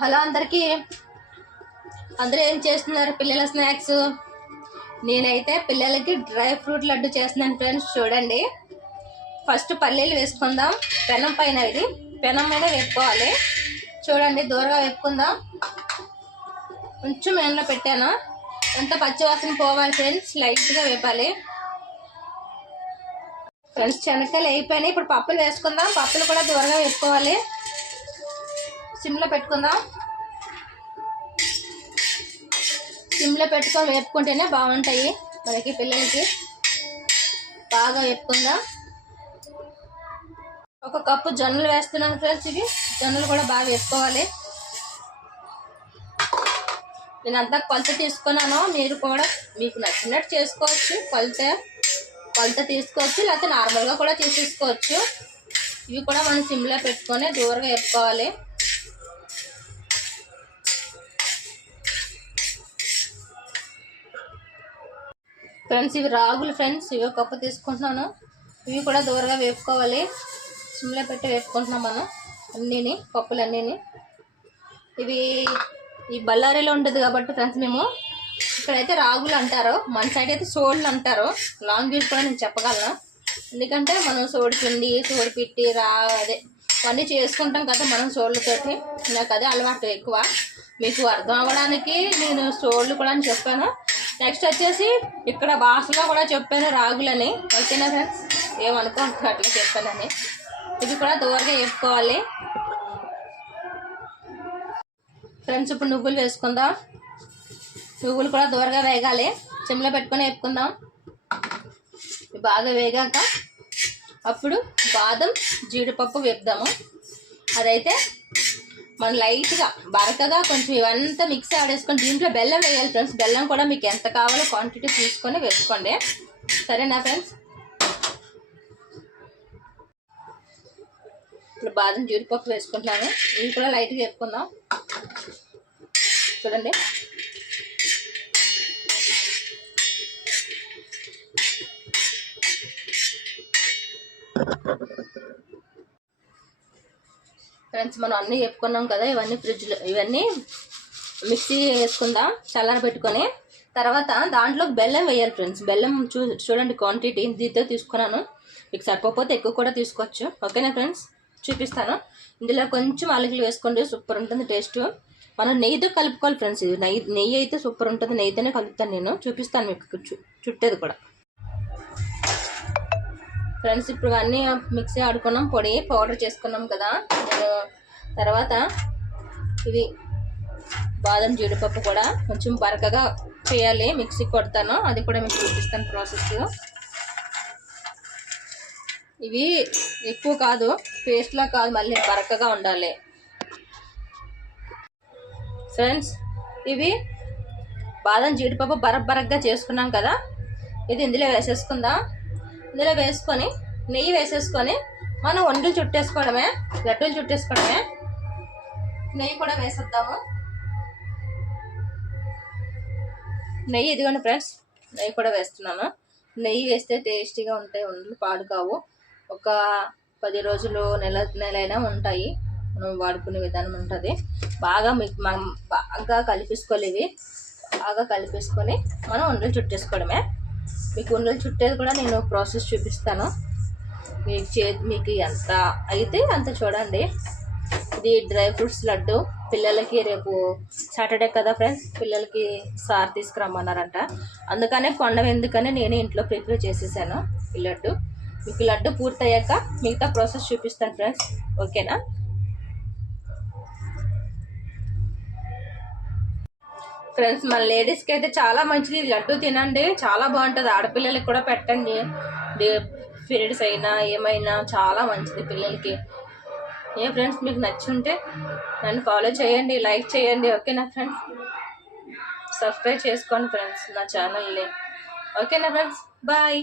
Hello అందరికీ, అందరూ ఏం చేస్తున్నారు? పిల్లల స్నాక్స్. నేనైతే పిల్లలకి డ్రై ఫ్రూట్ లడ్డు చేస్తున్నాను ఫ్రెండ్స్. చూడండి, ఫస్ట్ పల్లీలు వేసుకుందాం. పెనం పైన ఇది పెనం మీద వేపుకోవాలి. చూడండి, దూరంగా వేపుకుందాం. కొంచెం ఎండలో పెట్టాను. అంత పచ్చివాసన పోవాలి ఫ్రెండ్స్. లైట్గా వేపాలి ఫ్రెండ్స్. శనగకాయలు అయిపోయినాయి. ఇప్పుడు పప్పులు వేసుకుందాం. పప్పులు కూడా దూరంగా వేపుకోవాలి. సిమ్లో పెట్టుకుందాం. సిమ్లో పెట్టుకొని వేపుకుంటేనే బాగుంటాయి మనకి, పిల్లలకి. బాగా వేపుకుందాం. ఒక కప్పు జొన్నలు వేస్తున్నాను ఫ్రెండ్స్. ఇవి జొన్నలు కూడా బాగా వేపుకోవాలి. నేను అంతా కొలత తీసుకున్నాను. మీరు కూడా మీకు నచ్చినట్టు చేసుకోవచ్చు. కొలత తీసుకోవచ్చు, లేకపోతే నార్మల్గా కూడా తీసేసుకోవచ్చు. ఇవి కూడా మనం సిమ్లో పెట్టుకొని దూరంగా వేపుకోవాలి. ఫ్రెండ్స్, ఇవి రాగులు ఫ్రెండ్స్. ఇవి ఒక కప్పు తీసుకుంటున్నాను. ఇవి కూడా దూరంగా వేపుకోవాలి. సిమ్లో పెట్టి వేపుకుంటున్నాం మనం అన్నీని, పప్పులన్నీని. ఇవి ఈ బళ్ళారిలో ఉంటుంది కాబట్టి ఫ్రెండ్స్, మేము ఇక్కడైతే రాగులు అంటారు, మన సైడ్ అయితే సోళ్ళు అంటారు. లాంగ్వేజ్ కూడా నేను చెప్పగలను. ఎందుకంటే మనం సోడిపిండి, సోడిపిట్టి అదే అన్నీ చేసుకుంటాం కదా మనం సోళ్ళతోటి. నాకు అదే అలవాటు ఎక్కువ. మీకు అర్థం అవ్వడానికి నేను సోళ్ళు కూడా అని చెప్పాను. నెక్స్ట్ వచ్చేసి ఇక్కడ భాషలో కూడా చెప్పాను రాగులని. ఓకేనా ఫ్రెండ్స్? ఏమనుకుంటున్నా అట్లా చెప్పానని. ఇది కూడా దూరంగా వేసుకోవాలి ఫ్రెండ్స్. ఇప్పుడు నువ్వులు వేసుకుందాం. నువ్వులు కూడా దూరంగా వేగాలి. సిమ్లో పెట్టుకొని వేపుకుందాం. బాగా వేగాక అప్పుడు బాదం, జీడిపప్పు వేపుదాము. అదైతే మనం లైట్గా బరకగా కొంచెం ఇవంతా మిక్సీ ఆడేసుకొని దీంట్లో బెల్లం వేయాలి ఫ్రెండ్స్. బెల్లం కూడా మీకు ఎంత కావాలో క్వాంటిటీ తీసుకొని వేసుకోండి. సరేనా ఫ్రెండ్స్? ఇప్పుడు బాదం, జీడిపప్పు వేసుకుంటున్నాను. ఇవి కూడా లైట్గా వేపుకుందాం. చూడండి, ఫ్రెండ్స్ మనం అన్నీ వేపుకున్నాం కదా. ఇవన్నీ మిక్సీ వేసుకుందాం చల్లార పెట్టుకొని. తర్వాత దాంట్లో బెల్లం వేయాలి ఫ్రెండ్స్. బెల్లం చూడండి క్వాంటిటీ దీంతో తీసుకున్నాను. మీకు సరిపోతే ఎక్కువ కూడా తీసుకోవచ్చు. ఓకేనా ఫ్రెండ్స్? చూపిస్తాను. ఇందులో కొంచెం అలకలు వేసుకోండి, సూపర్ ఉంటుంది టేస్ట్. మనం నెయ్యితో కలుపుకోవాలి ఫ్రెండ్స్. ఇది నెయ్యి అయితే సూపర్ ఉంటుంది. నెయ్యితోనే కలుపుతాను నేను. చూపిస్తాను మీకు చుట్టేది కూడా ఫ్రెండ్స్. ఇప్పుడు అన్నీ మిక్సీ ఆడుకున్నాం, పౌడర్ చేసుకున్నాం కదా. నేను తర్వాత ఇది బాదం, జీడిపప్పు కూడా కొంచెం బరకగా చేయాలి. మిక్సీ కొడతాను, అది కూడా మీకు చూపిస్తాను ప్రాసెస్. ఇవి ఎక్కువ కాదు, పేస్ట్లా కాదు, మళ్ళీ బరకగా ఉండాలి ఫ్రెండ్స్. ఇవి బాదం, జీడిపప్పు బరకగా చేసుకున్నాం కదా. ఇది ఇందులో వేసేసుకుందాం. ఇందులో వేసుకొని నెయ్యి వేసేసుకొని మనం వంటలు చుట్టేసుకోవడమే, లడ్డూలు చుట్టేసుకోవడమే. నెయ్యి కూడా వేసేద్దాము. నెయ్యి ఇదిగోండి ఫ్రెండ్స్, నెయ్యి కూడా వేస్తున్నాను. నెయ్యి వేస్తే టేస్టీగా ఉంటాయి. వంటలు పాడు కావు. ఒక 10 రోజులు, నెలైనా ఉంటాయి. మనం వాడుకునే విధానం ఉంటుంది. బాగా కలిపేసుకోవాలి. ఇవి బాగా కలిపేసుకొని మనం వంటలు చుట్టేసుకోవడమే. మీకు ఉండలు చుట్టేది కూడా నేను ప్రాసెస్ చూపిస్తాను. మీకు ఎంత అయితే అంత చూడండి. ఇది డ్రై ఫ్రూట్స్ లడ్డు. పిల్లలకి రేపు సాటర్డే కదా ఫ్రెండ్స్, పిల్లలకి సార్ తీసుకురమ్మన్నారంట. అందుకనే ఎందుకని నేనే ఇంట్లో ప్రిపేర్ చేసేసాను ఈ లడ్డు. మీకు లడ్డు పూర్తయ్యాక మిగతా ప్రాసెస్ చూపిస్తాను ఫ్రెండ్స్. ఓకేనా? ఫ్రెండ్స్, మన లేడీస్కి అయితే చాలా మంచిది లడ్డు. తినండి, చాలా బాగుంటుంది. ఆడపిల్లలకి కూడా పెట్టండి. పీరియడ్స్ అయినా ఏమైనా చాలా మంచిది పిల్లలకి. ఫ్రెండ్స్, మీకు నచ్చి ఉంటే నన్ను ఫాలో చేయండి, లైక్ చేయండి. ఓకేనా ఫ్రెండ్స్? సబ్స్క్రైబ్ చేసుకోండి ఫ్రెండ్స్ నా ఛానల్ని. ఓకేనా ఫ్రెండ్స్? బాయ్.